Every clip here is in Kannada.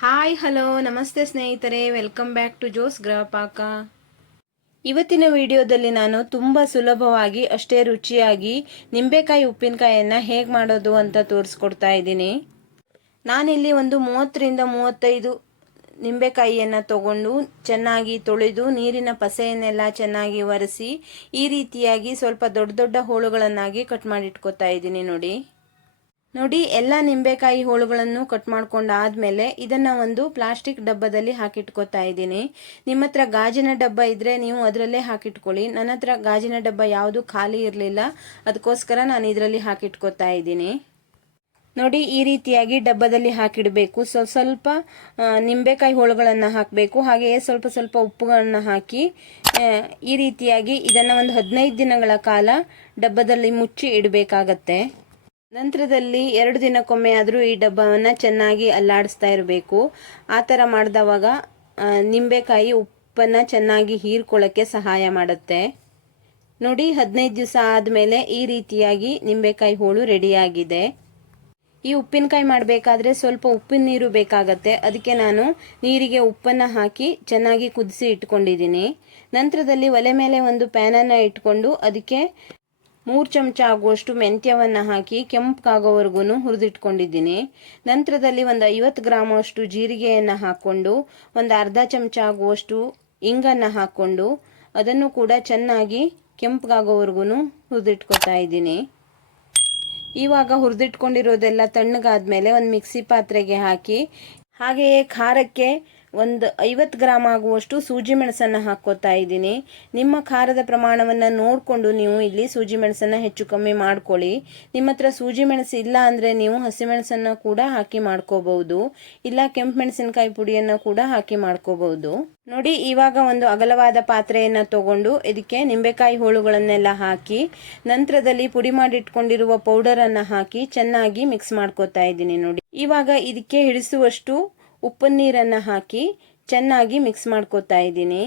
ಹಾಯ್ ಹಲೋ ನಮಸ್ತೆ ಸ್ನೇಹಿತರೆ, welcome back to Jo's Gruhapaka. ಇವತ್ತಿನ ವಿಡಿಯೋದಲ್ಲಿ ನಾನು ತುಂಬ ಸುಲಭವಾಗಿ ಅಷ್ಟೇ ರುಚಿಯಾಗಿ ನಿಂಬೆಕಾಯಿ ಉಪ್ಪಿನಕಾಯಿಯನ್ನು ಹೇಗೆ ಮಾಡೋದು ಅಂತ ತೋರಿಸ್ಕೊಡ್ತಾ ಇದ್ದೀನಿ. ನಾನಿಲ್ಲಿ ಒಂದು 30ರಿಂದ 35 ನಿಂಬೆಕಾಯಿಯನ್ನು ತಗೊಂಡು ಚೆನ್ನಾಗಿ ತೊಳೆದು ನೀರಿನ ಪಸೆಯನ್ನೆಲ್ಲ ಚೆನ್ನಾಗಿ ಒರೆಸಿ ಈ ರೀತಿಯಾಗಿ ಸ್ವಲ್ಪ ದೊಡ್ಡ ದೊಡ್ಡ ಹೋಳುಗಳನ್ನಾಗಿ ಕಟ್ ಮಾಡಿ ಇಟ್ಕೊತಾ ಇದ್ದೀನಿ. ನೋಡಿ ಎಲ್ಲ ನಿಂಬೆಕಾಯಿ ಹೋಳುಗಳನ್ನು ಕಟ್ ಮಾಡ್ಕೊಂಡಾದ್ಮೇಲೆ ಇದನ್ನ ಒಂದು ಪ್ಲಾಸ್ಟಿಕ್ ಡಬ್ಬದಲ್ಲಿ ಹಾಕಿಟ್ಕೋತಾ ಇದ್ದೀನಿ. ನಿಮ್ಮ ಹತ್ರ ಗಾಜಿನ ಡಬ್ಬ ಇದ್ರೆ ನೀವು ಅದರಲ್ಲೇ ಹಾಕಿಟ್ಕೊಳ್ಳಿ. ನನ್ನ ಹತ್ರ ಗಾಜಿನ ಡಬ್ಬ ಯಾವುದು ಖಾಲಿ ಇರಲಿಲ್ಲ, ಅದಕ್ಕೋಸ್ಕರ ನಾನು ಇದರಲ್ಲಿ ಹಾಕಿಟ್ಕೋತಾ ಇದ್ದೀನಿ. ನೋಡಿ ಈ ರೀತಿಯಾಗಿ ಡಬ್ಬದಲ್ಲಿ ಹಾಕಿಡಬೇಕು. ಸ್ವಲ್ಪ ನಿಂಬೆಕಾಯಿ ಹೋಳುಗಳನ್ನು ಹಾಕಬೇಕು. ಹಾಗೆಯೇ ಸ್ವಲ್ಪ ಸ್ವಲ್ಪ ಉಪ್ಪುಗಳನ್ನು ಹಾಕಿ ಈ ರೀತಿಯಾಗಿ ಇದನ್ನು ಒಂದು 15 ದಿನಗಳ ಕಾಲ ಡಬ್ಬದಲ್ಲಿ ಮುಚ್ಚಿ ಇಡಬೇಕಾಗತ್ತೆ. ನಂತರದಲ್ಲಿ 2 ದಿನಕ್ಕೊಮ್ಮೆ ಆದರೂ ಈ ಡಬ್ಬವನ್ನು ಚೆನ್ನಾಗಿ ಅಲ್ಲಾಡಿಸ್ತಾ ಇರಬೇಕು. ಆ ಥರ ಮಾಡಿದವಾಗ ನಿಂಬೆಕಾಯಿ ಉಪ್ಪನ್ನು ಚೆನ್ನಾಗಿ ಹೀರ್ಕೊಳ್ಳೋಕ್ಕೆ ಸಹಾಯ ಮಾಡುತ್ತೆ. ನೋಡಿ 15 ದಿವಸ ಆದಮೇಲೆ ಈ ರೀತಿಯಾಗಿ ನಿಂಬೆಕಾಯಿ ಹೋಳು ರೆಡಿಯಾಗಿದೆ. ಈ ಉಪ್ಪಿನಕಾಯಿ ಮಾಡಬೇಕಾದ್ರೆ ಸ್ವಲ್ಪ ಉಪ್ಪಿನ ನೀರು ಬೇಕಾಗತ್ತೆ. ಅದಕ್ಕೆ ನಾನು ನೀರಿಗೆ ಉಪ್ಪನ್ನು ಹಾಕಿ ಚೆನ್ನಾಗಿ ಕುದಿಸಿ ಇಟ್ಕೊಂಡಿದ್ದೀನಿ. ನಂತರದಲ್ಲಿ ಒಲೆ ಮೇಲೆ ಒಂದು ಪ್ಯಾನನ್ನು ಇಟ್ಕೊಂಡು ಅದಕ್ಕೆ 3 ಚಮಚ ಆಗುವಷ್ಟು ಮೆಂತ್ಯವನ್ನು ಹಾಕಿ ಕೆಂಪಗಾಗೋವರೆಗೂ ಹುರಿದಿಟ್ಕೊಂಡಿದ್ದೀನಿ. ನಂತರದಲ್ಲಿ ಒಂದು 50 ಗ್ರಾಮ್ ಅಷ್ಟು ಜೀರಿಗೆಯನ್ನು ಹಾಕ್ಕೊಂಡು ಒಂದು ಅರ್ಧ ಚಮಚ ಆಗುವಷ್ಟು ಇಂಗನ್ನು ಹಾಕ್ಕೊಂಡು ಅದನ್ನು ಕೂಡ ಚೆನ್ನಾಗಿ ಕೆಂಪಗಾಗೋವರೆಗೂ ಹುರಿದಿಟ್ಕೊತಾ ಇದ್ದೀನಿ. ಇವಾಗ ಹುರಿದಿಟ್ಕೊಂಡಿರೋದೆಲ್ಲ ತಣ್ಣಗಾದ್ಮೇಲೆ ಒಂದು ಮಿಕ್ಸಿ ಪಾತ್ರೆಗೆ ಹಾಕಿ ಹಾಗೆಯೇ ಖಾರಕ್ಕೆ ಒಂದು 50 ಗ್ರಾಮ್ ಆಗುವಷ್ಟು ಸೂಜಿ ಮೆಣಸನ್ನು ಹಾಕ್ಕೋತಾ ಇದ್ದೀನಿ. ನಿಮ್ಮ ಖಾರದ ಪ್ರಮಾಣವನ್ನು ನೋಡಿಕೊಂಡು ನೀವು ಇಲ್ಲಿ ಸೂಜಿ ಮೆಣಸನ್ನು ಹೆಚ್ಚು ಕಮ್ಮಿ ಮಾಡ್ಕೊಳ್ಳಿ. ನಿಮ್ಮ ಹತ್ರ ಸೂಜಿ ಮೆಣಸು ಇಲ್ಲ ಅಂದರೆ ನೀವು ಹಸಿಮೆಣಸನ್ನು ಕೂಡ ಹಾಕಿ ಮಾಡ್ಕೋಬಹುದು, ಇಲ್ಲ ಕೆಂಪು ಮೆಣಸಿನಕಾಯಿ ಪುಡಿಯನ್ನು ಕೂಡ ಹಾಕಿ ಮಾಡ್ಕೋಬಹುದು. ನೋಡಿ ಇವಾಗ ಒಂದು ಅಗಲವಾದ ಪಾತ್ರೆಯನ್ನು ತಗೊಂಡು ಇದಕ್ಕೆ ನಿಂಬೆಕಾಯಿ ಹೋಳುಗಳನ್ನೆಲ್ಲ ಹಾಕಿ ನಂತರದಲ್ಲಿ ಪುಡಿ ಮಾಡಿಟ್ಕೊಂಡಿರುವ ಪೌಡರನ್ನು ಹಾಕಿ ಚೆನ್ನಾಗಿ ಮಿಕ್ಸ್ ಮಾಡ್ಕೋತಾ ಇದ್ದೀನಿ. ನೋಡಿ ಇವಾಗ ಇದಕ್ಕೆ ಹಿಡಿಸುವಷ್ಟು ಉಪ್ಪಿನ ನೀರನ್ನು ಹಾಕಿ ಚೆನ್ನಾಗಿ ಮಿಕ್ಸ್ ಮಾಡ್ಕೋತಾ ಇದ್ದೀನಿ.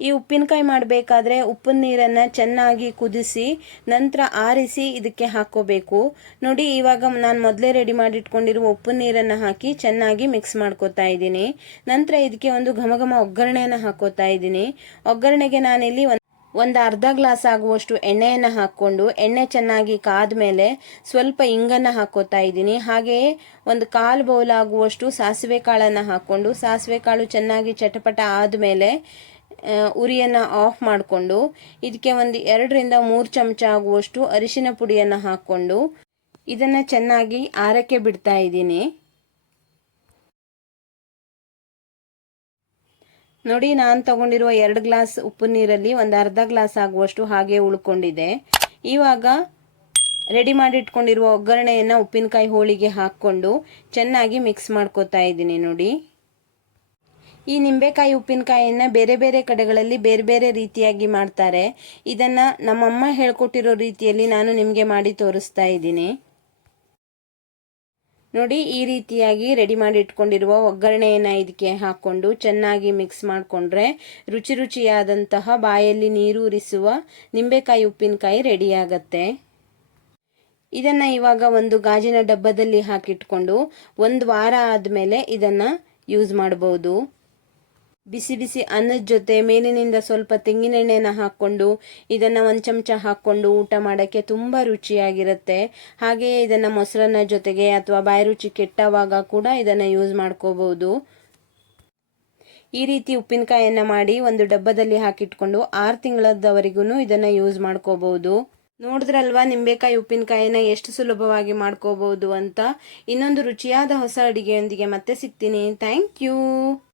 ಈ ಉಪ್ಪಿನಕಾಯಿ ಮಾಡಬೇಕಾದ್ರೆ ಉಪ್ಪಿನ ನೀರನ್ನು ಚೆನ್ನಾಗಿ ಕುದಿಸಿ ನಂತರ ಆರಿಸಿ ಇದಕ್ಕೆ ಹಾಕ್ಕೋಬೇಕು. ನೋಡಿ ಇವಾಗ ನಾನು ಮೊದಲೇ ರೆಡಿ ಮಾಡಿಟ್ಕೊಂಡಿರುವ ಉಪ್ಪಿನ ನೀರನ್ನು ಹಾಕಿ ಚೆನ್ನಾಗಿ ಮಿಕ್ಸ್ ಮಾಡ್ಕೋತಾ ಇದ್ದೀನಿ. ನಂತರ ಇದಕ್ಕೆ ಒಂದು ಘಮ ಒಗ್ಗರಣೆಯನ್ನು ಹಾಕ್ಕೋತಾ ಇದ್ದೀನಿ. ಒಗ್ಗರಣೆಗೆ ನಾನಿಲ್ಲಿ ಒಂದು ಅರ್ಧ ಗ್ಲಾಸ್ ಆಗುವಷ್ಟು ಎಣ್ಣೆಯನ್ನು ಹಾಕ್ಕೊಂಡು ಎಣ್ಣೆ ಚೆನ್ನಾಗಿ ಕಾದ ಮೇಲೆ ಸ್ವಲ್ಪ ಇಂಗನ್ನು ಹಾಕ್ಕೋತಾ ಇದ್ದೀನಿ. ಹಾಗೆಯೇ ಒಂದು 1/4 ಬೌಲ್ ಆಗುವಷ್ಟು ಸಾಸಿವೆ ಕಾಳನ್ನು ಹಾಕ್ಕೊಂಡು ಸಾಸಿವೆ ಕಾಳು ಚೆನ್ನಾಗಿ ಚಟಪಟ ಆದಮೇಲೆ ಉರಿಯನ್ನು ಆಫ್ ಮಾಡಿಕೊಂಡು ಇದಕ್ಕೆ ಒಂದು 2ರಿಂದ 3 ಚಮಚ ಆಗುವಷ್ಟು ಅರಿಶಿನ ಪುಡಿಯನ್ನು ಹಾಕ್ಕೊಂಡು ಇದನ್ನು ಚೆನ್ನಾಗಿ ಆರಕ್ಕೆ ಬಿಡ್ತಾ ಇದ್ದೀನಿ. ನೋಡಿ ನಾನು ತಗೊಂಡಿರುವ 2 ಗ್ಲಾಸ್ ಉಪ್ಪು ನೀರಲ್ಲಿ ಒಂದು ಅರ್ಧ ಗ್ಲಾಸ್ ಆಗುವಷ್ಟು ಹಾಗೆ ಉಳ್ಕೊಂಡಿದೆ. ಇವಾಗ ರೆಡಿ ಮಾಡಿಟ್ಕೊಂಡಿರುವ ಒಗ್ಗರಣೆಯನ್ನು ಉಪ್ಪಿನಕಾಯಿ ಹೋಳಿಗೆ ಹಾಕ್ಕೊಂಡು ಚೆನ್ನಾಗಿ ಮಿಕ್ಸ್ ಮಾಡ್ಕೋತಾ ಇದ್ದೀನಿ. ನೋಡಿ ಈ ನಿಂಬೆಕಾಯಿ ಉಪ್ಪಿನಕಾಯಿಯನ್ನು ಬೇರೆ ಬೇರೆ ಕಡೆಗಳಲ್ಲಿ ಬೇರೆ ಬೇರೆ ರೀತಿಯಾಗಿ ಮಾಡ್ತಾರೆ. ಇದನ್ನು ನಮ್ಮಮ್ಮ ಹೇಳ್ಕೊಟ್ಟಿರೋ ರೀತಿಯಲ್ಲಿ ನಾನು ನಿಮಗೆ ಮಾಡಿ ತೋರಿಸ್ತಾ ಇದ್ದೀನಿ. ನೋಡಿ ಈ ರೀತಿಯಾಗಿ ರೆಡಿ ಮಾಡಿ ಇಟ್ಕೊಂಡಿರುವ ಒಗ್ಗರಣೆಯನ್ನು ಇದಕ್ಕೆ ಹಾಕ್ಕೊಂಡು ಚೆನ್ನಾಗಿ ಮಿಕ್ಸ್ ಮಾಡಿಕೊಂಡ್ರೆ ರುಚಿಯಾದಂತಹ ಬಾಯಲ್ಲಿ ನೀರೂರಿಸುವ ನಿಂಬೆಕಾಯಿ ಉಪ್ಪಿನಕಾಯಿ ರೆಡಿಯಾಗತ್ತೆ. ಇದನ್ನು ಇವಾಗ ಒಂದು ಗಾಜಿನ ಡಬ್ಬದಲ್ಲಿ ಹಾಕಿಟ್ಕೊಂಡು 1 ವಾರ ಆದಮೇಲೆ ಇದನ್ನು ಯೂಸ್ ಮಾಡಬಹುದು. ಬಿಸಿ ಬಿಸಿ ಅನ್ನದ ಜೊತೆ ಮೇಲಿನಿಂದ ಸ್ವಲ್ಪ ತೆಂಗಿನೆಣ್ಣೆನ ಹಾಕ್ಕೊಂಡು ಇದನ್ನು 1 ಚಮಚ ಹಾಕ್ಕೊಂಡು ಊಟ ಮಾಡೋಕ್ಕೆ ತುಂಬ ರುಚಿಯಾಗಿರುತ್ತೆ. ಹಾಗೆಯೇ ಇದನ್ನು ಮೊಸರನ್ನ ಜೊತೆಗೆ ಅಥವಾ ಬಾಯಿ ರುಚಿ ಕೆಟ್ಟವಾಗ ಕೂಡ ಇದನ್ನು ಯೂಸ್ ಮಾಡ್ಕೋಬಹುದು. ಈ ರೀತಿ ಉಪ್ಪಿನಕಾಯಿಯನ್ನು ಮಾಡಿ ಒಂದು ಡಬ್ಬದಲ್ಲಿ ಹಾಕಿಟ್ಕೊಂಡು 6 ತಿಂಗಳದವರೆಗೂ ಇದನ್ನು ಯೂಸ್ ಮಾಡ್ಕೋಬಹುದು. ನೋಡಿದ್ರಲ್ವಾ ನಿಂಬೆಕಾಯಿ ಉಪ್ಪಿನಕಾಯಿನ ಎಷ್ಟು ಸುಲಭವಾಗಿ ಮಾಡ್ಕೋಬಹುದು ಅಂತ. ಇನ್ನೊಂದು ರುಚಿಯಾದ ಹೊಸ ಅಡಿಗೆಯೊಂದಿಗೆ ಮತ್ತೆ ಸಿಗ್ತೀನಿ. Thank you.